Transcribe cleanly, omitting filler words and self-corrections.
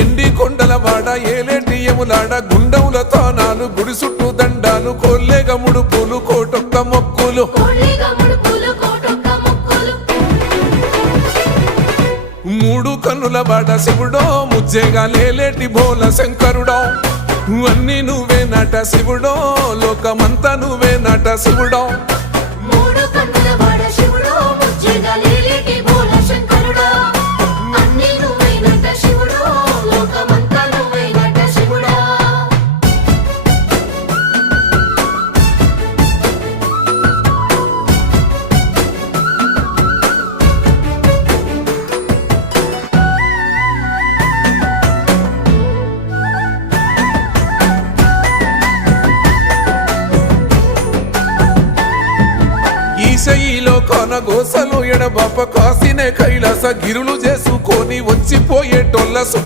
ఎండి కొండల వాడ ఏలేటి యములాడ గుండముల తానాలు గుడి చుట్టూ దండాలు కొల్లేగ ముడుపులు కోటొక్క మొక్కులు మూడు కన్నుల వాడ శివుడో ముజ్జేగా లేలేటి బోల శంకరుడో అన్ని నువ్వే నట శివుడో లోకమంతా నువ్వే నట శివుడో ఈశయిలో కొనగోసలు ఎడబాప కాసినే కైలాస గిరులు చేసుకొని వచ్చిపోయేటోళ్ళ